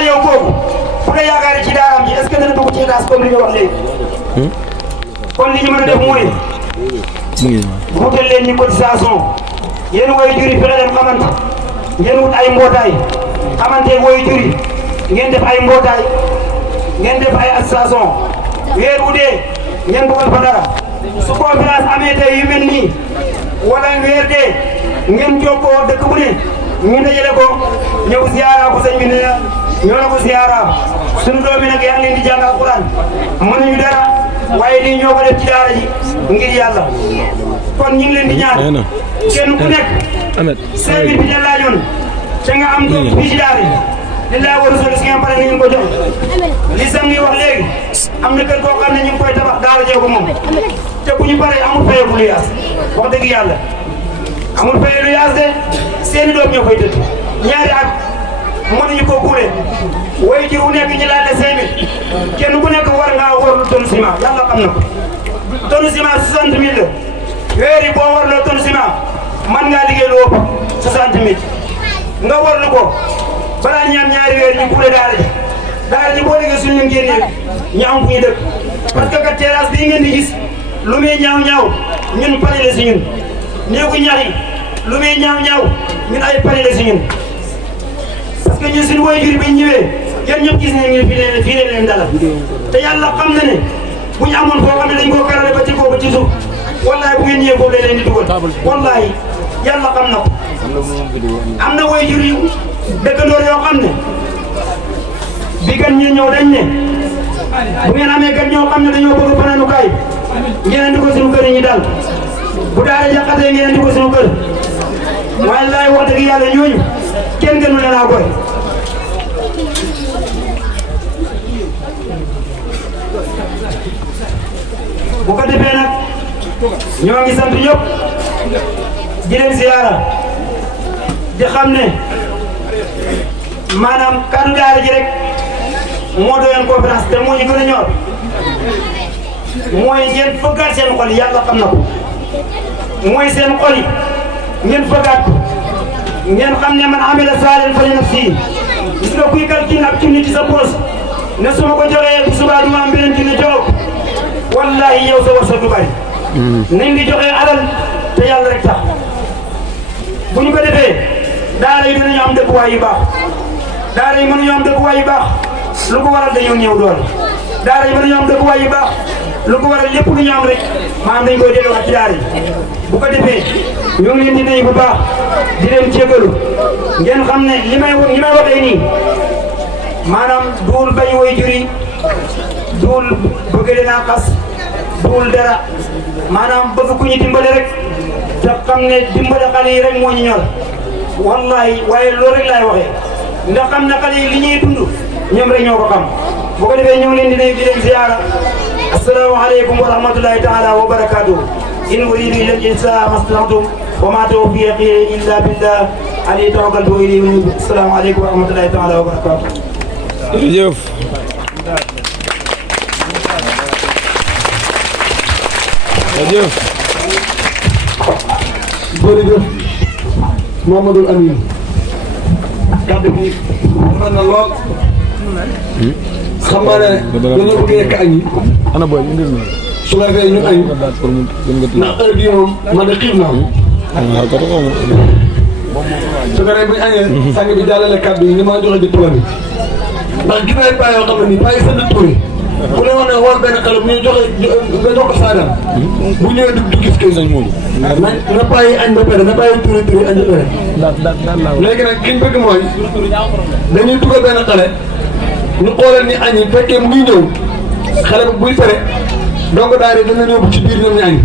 yow boobu bu nga yaakaar ci daaraam ji est-ce que dana dugg ci état comme li nga wax léegi. kon li ñu mën a def mooy. wutal leen ñu cotisation yéen woy juri fexe leen xamante ngeen wut ay mbootaay xamante woy juri ngeen def ay mbootaay ngeen def ay association weer wu dee ngeen bëggal fa dara su conférence amee tey yu mel nii wala weer dee ngeen jokkoo dëkk bu ne ñu dajale ko ñëw ziara ko sëñ bi ne ñoo la ko ziara suñu doom bi nag yaa ngi leen di jàng alquran mënuñu dara waaye lii ñoo ko def ci daara ji ngir yàlla kon ñu ngi leen di ñaan kenn ku nekk 5000 bi da laajoon te nga am doom fii ci daara ji lillahi wa rasul si ngeen pare ngeen ko jox li sam ngi wax léegi am na kër koo xam ne ñu ngi koy tabax daara jee ko moom te bu ñu paree amul fayeeku lu yaas wax dëgg yàlla amul fayeeku lu yaas de seeni doom ñoo koy tëdd ñaari at mënuñu ko kuule way jur wu nekk ñu laaj la 5000 kenn ku nekk war ngaa war lu tonne ciment yàlla xam na ko tonne ciment 60 000 la weer yi boo war loo tonne ciment man ngaa liggéey lu ëpp 60 000 nga war lu ko balaa ñaam ñaari weer ñu kuule daara ji boo déggee suñu génnee ñu am fu ñu dëkk parce que kat terrasse bii ngeen di gis lu muy ñaaw ñun pare la si ñun néegu ñax yi lu muy ñaaw ñun ay pare la si ñun parce que ñun suñu waajur bi ñëwee yéen ñëpp gis nañu ne fii leen dalal te yàlla xam na ne bu ñu amoon foo xam ne dañ koo karale ba ci kaw ba ci suuf wallahi bu ngeen ñëwee foofu leen di dugal wallahi yàlla xam na ko am na waajur yu dëkkandoor yoo xam ne bi gan ñi ñëw dañ ne bu ngeen amee gan ñoo xam ne dañoo bëgg fanaanukaay ngeen andi ko suñu kër yi ñu dal bu daara jàqatee ngeen andi ko suñu kër waaye laay wax dëgg yàlla ñooñu kenn gënu leen a goy bu ko defee nag ñoo ngi sant ñëpp di leen ziyaara di xam ne maanaam kaddu daara ji rek moo doyoon conférence te moo ñu gën a ñor mooy ngeen fëggaat seen xol yi yàlla xam na ko mooy seen xol yi ngeen fëggaat ko ngeen xam ne man amila saalihan fali nafsihi gis nga kuy calcul ak junni ci sa poche ne su ma ko joxee bu subaa du ma am beneen junni jox wallahi yow sa wërsëg du bari nañ di joxe alal te yàlla rek tax bu ñu ko defee daara yi dinañu am dëkkuwaay yu baax daara yi mënuñu am dëkkuwaay yu baax lu ko waral dañoo ñëw doole daara yi mënuñu am dëkkuwaay yu baax lu ko waral lépp lu ñu am rek maanaam dañ koy delloo ci daara yi bu ko defee ñoo ngi leen di nuyu bu baax di leen jégalu ngeen xam ne li may waxee nii maanaam duul bañ woy juri duul bëgg leen a xas duul dara maanaam bëgg ku ñu dimbale rek te xam ne dimbale xale yi rek moo ñu ñor wallahi waaye loolu rek laay waxee ndax xam ne xale yi li ñuy dund ñoom rek ñoo ko xam bu ko defee ñoo ngi leen di nuyu di leen ziyaara assalaamu aleykum wa rahmatullahi taala wa barakatuh in uridu illa al-ihsana mastata'tu wa ma tawfiqi illa billah alayhi tawakkaltu wa ilayhi unib assalaamu aleykum wa rahmatullahi taala wa barakatuh jërëjëf jërëjëf jërëjëf Mamadou Amin kàddu gi rafet na lool xam naa ne dañoo bëgg a yekk añ yi ana boy ñu ngi su ko defee ñu añ ndax heure bii moom man de xiif naa su ko defee bu ñu añee sang bi jàllale kàddu yi ni ma joxe di turam yi ndax gis naa paa yoo xam ne nii paa yi seen tur yi bu leen wax ne war benn xale bu ñu joxe nga jox ko saagam bu ñëwee du gis kay sañ moom na paa yi añ ba pare na paa yi turi añ ba pare léegi nag ki ñu bëgg mooy dañuy dugal benn xale ñu xoolal ni añ yi fekkee mu ngi ñëw xale bu buy pare donc daal di dana ñëw ci biir ñoom ñu añ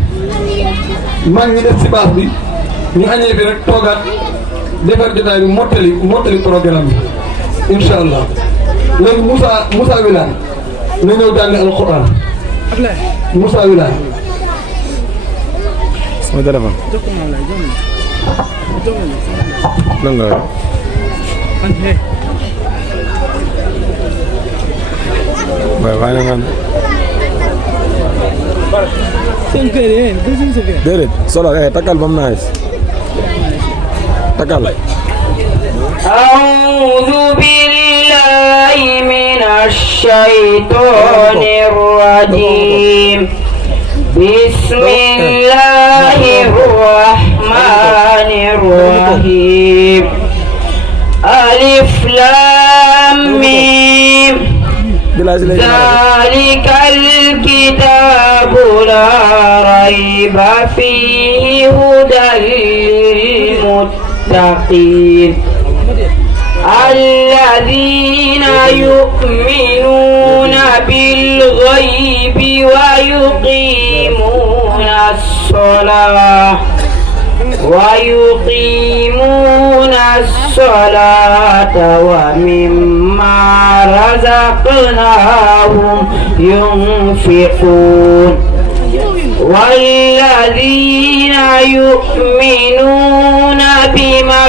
mag ñi def si baax bi ñu añee bi rek toogaat defar jotaay bi mottali programme bi incha allah léegi Moussa Wilane na ñëw jàng alquran Moussa Wilane sama téléphone lan nga waaye na man déedéet solo takkal bam nice takkal أعوذ بالله الشيطان الرجيم بسم الله الرحمن الرحيم ألف لام ميم ذلك الكتاب لا ريب فيه هدى للمتقين الذين يؤمنون بالغيب ويقيمون الصلاة ومما رزقناهم ينفقون والذين يؤمنون بما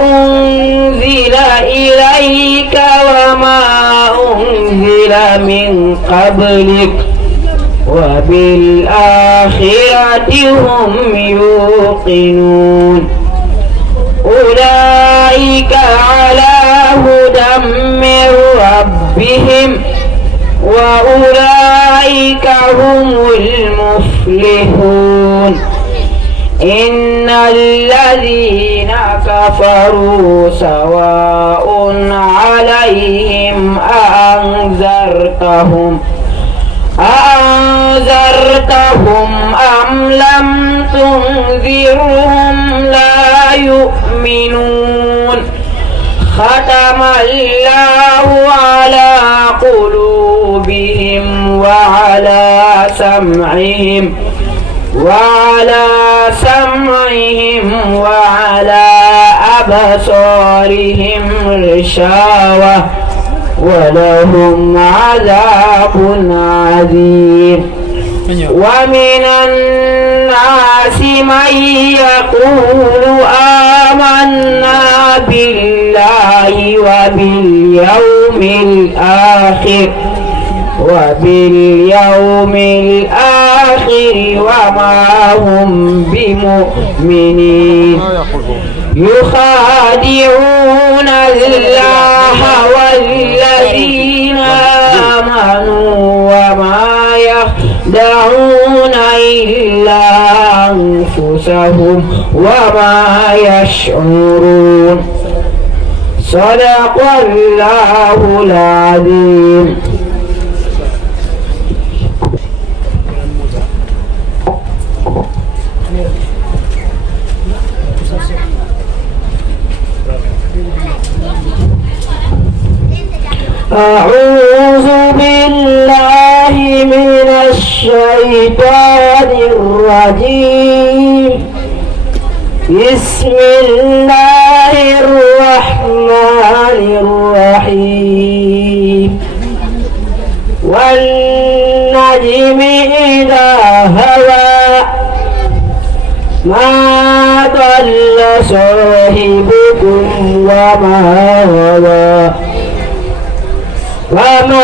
أنزل إليك وما أنزل من قبلك وبالآخرة هم يوقنون أولئك على هدى من ربهم وأولئك هم المفلحون إن الذين كفروا سواء عليهم أأنذرتهم أم لم تنذرهم لا يؤمنون ختم الله على قلوبهم وعلى سمعهم وعلى أبصارهم غشاوة ولهم عذاب عظيم ومن الناس من يقول آمنا بالله وباليوم الآخر وما هم بمؤمنين يخادعون الله والذين آمنوا وما يخدعون إلا أنفسهم وما يشعرون صدق الله العظيم. أعوذ بالله من الشيطان الرجيم بسم الله الرحمن الرحيم والنجم إذا هوى ما ضل صاحبكم وما غوى وما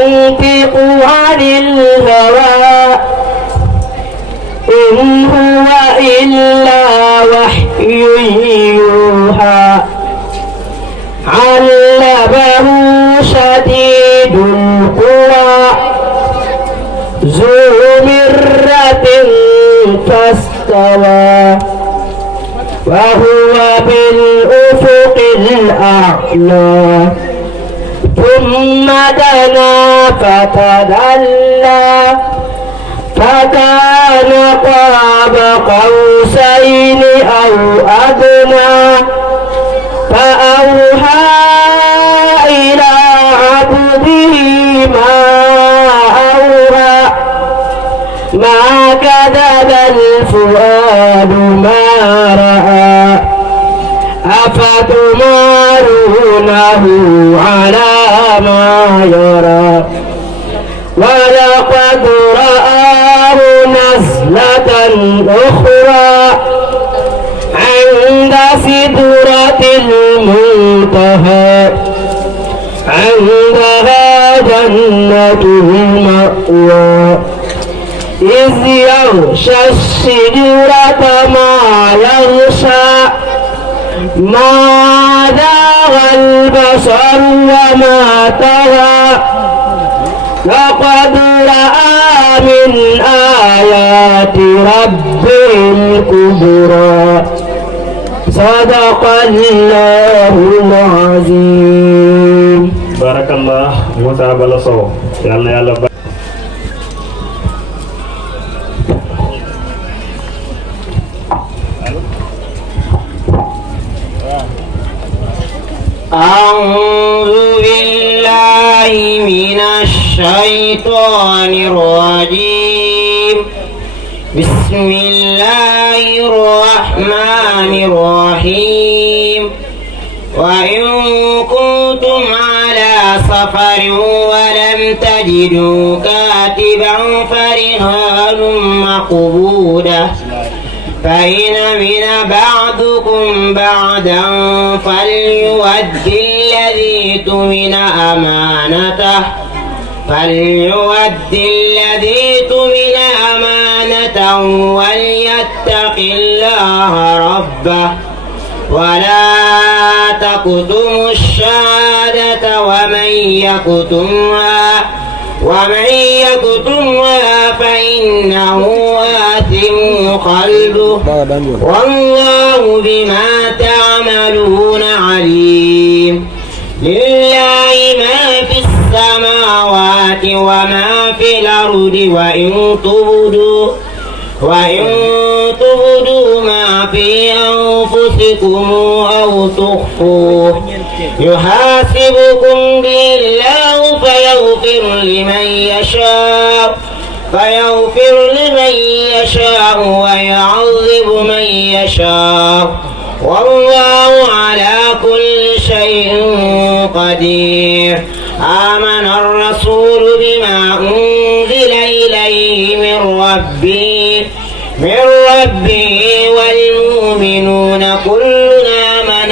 ينطق عن الهوى إن هو إلا وحي يوحى علمه شديد القوى ذو مرة فاستوى وهو بالأفق الأعلى ثم دنا فتدلى فكان قاب قوسين أو أدنى فأوحى إلى عبده ما أوحى ما كذب الفؤاد ما رأى أفتمارونه على ما يرى ولقد رآه نزلة أخرى عند سدرة المنتهى عندها جنة المأوى إذ يغشى السدرة ما يغشى ما زاغ البصر وما طغى لقد رأى من آيات ربه الكبرى صدق الله العظيم. بارك الله موسى بلصو يلا أعوذ بالله من الشيطان الرجيم. بسم الله الرحمن الرحيم. وإن كنتم على سفر ولم تجدوا كاتبا فرهان مقبوضة فإن من بعضكم بعدا فليؤدي الذي اؤتمن أمانته وليتق الله ربه ولا تكتموا الشهادة ومن يكتمها فإنه آثم قلبه والله بما تعملون عليم. لله ما في السماوات وما في الأرض وإن تبدوا ما في أنفسكم أو تخفوه يحاسبكم به الله فيغفر لمن يشاء ويعذب من يشاء والله على كل شيء قدير. آمن الرسول بما أنزل إليه من ربه والمؤمنون كلنا آمن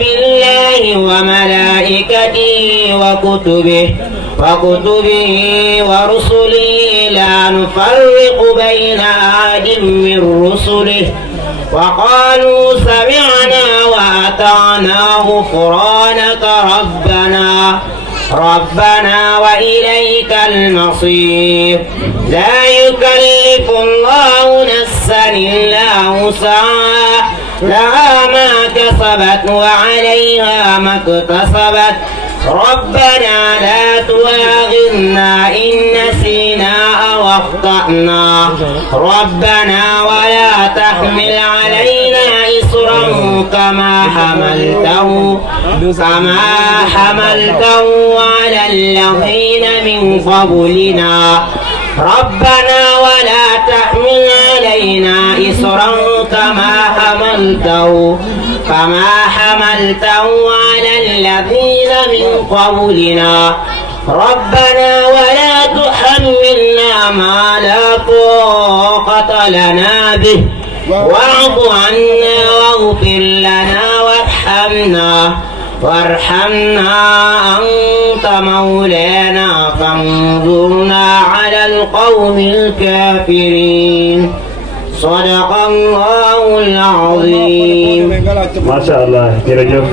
بالله وملائكته وكتبه ورسله لا نفرق بين أحد من رسله وقالوا سمعنا وأطعنا غفرانك ربنا وإليك المصير. لا يكلف الله نفسا إلا وسعها لها ما كسبت وعليها ما اكتسبت ربنا لا تؤاخذنا إن نسينا أو أخطأنا ربنا ولا تحمل علينا إصرا كما حملته على الذين من قبلنا ربنا ولا تحمل علينا إصرا كما حملته على الذين من قبلنا ربنا ولا تحملنا ما لا طاقة لنا به واعف عنا واغفر لنا وارحمنا أنت مولانا فانظرنا على القوم الكافرين. صدق الله العظيم. ما شاء الله jërëjëf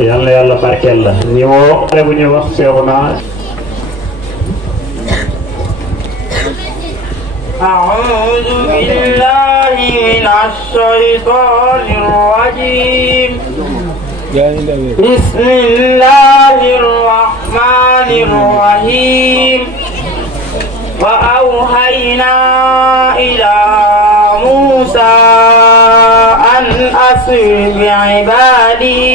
yàlla barkeel la ñu woo xale bu ñuy wax Seexuna. أعوذ بالله من الشيطان الرجيم. بسم الله الرحمن الرحيم. وأوحينا إلى موسى أن أسر بعبادي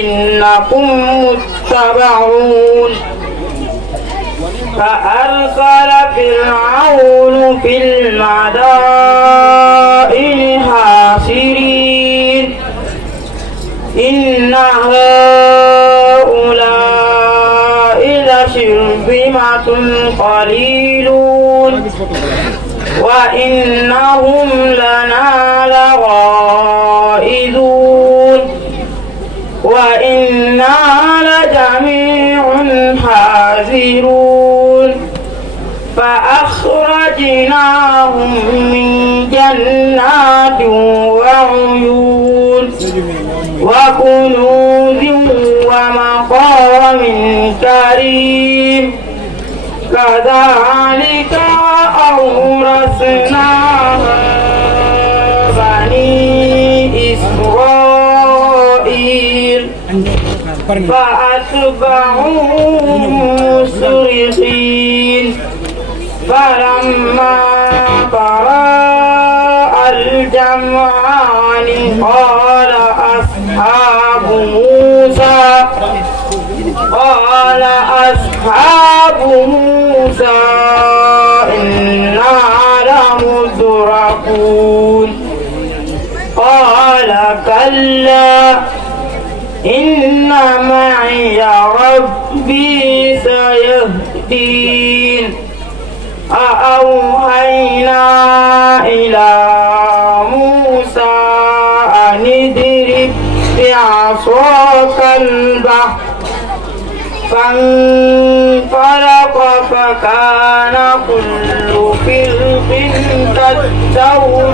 إنكم متبعون. فأرسل فرعون في المدائن حاشرين إن هؤلاء لشرذمة قليلون وإنهم لنا لغائظون وإنا لجميع حاذرون. فأخرجناهم من جنات وعيون وكنوز ومقام كريم كذلك أورثناها بني إسرائيل فأتبعوا مسرفين فلما براء الجمعان قال أصحاب موسى إنا لمدركون قال كلا إن معي ربي سيهدين أوحينا إلى موسى أن اضرب بعصاك البحر فانفلق فكان كل فرق كالطود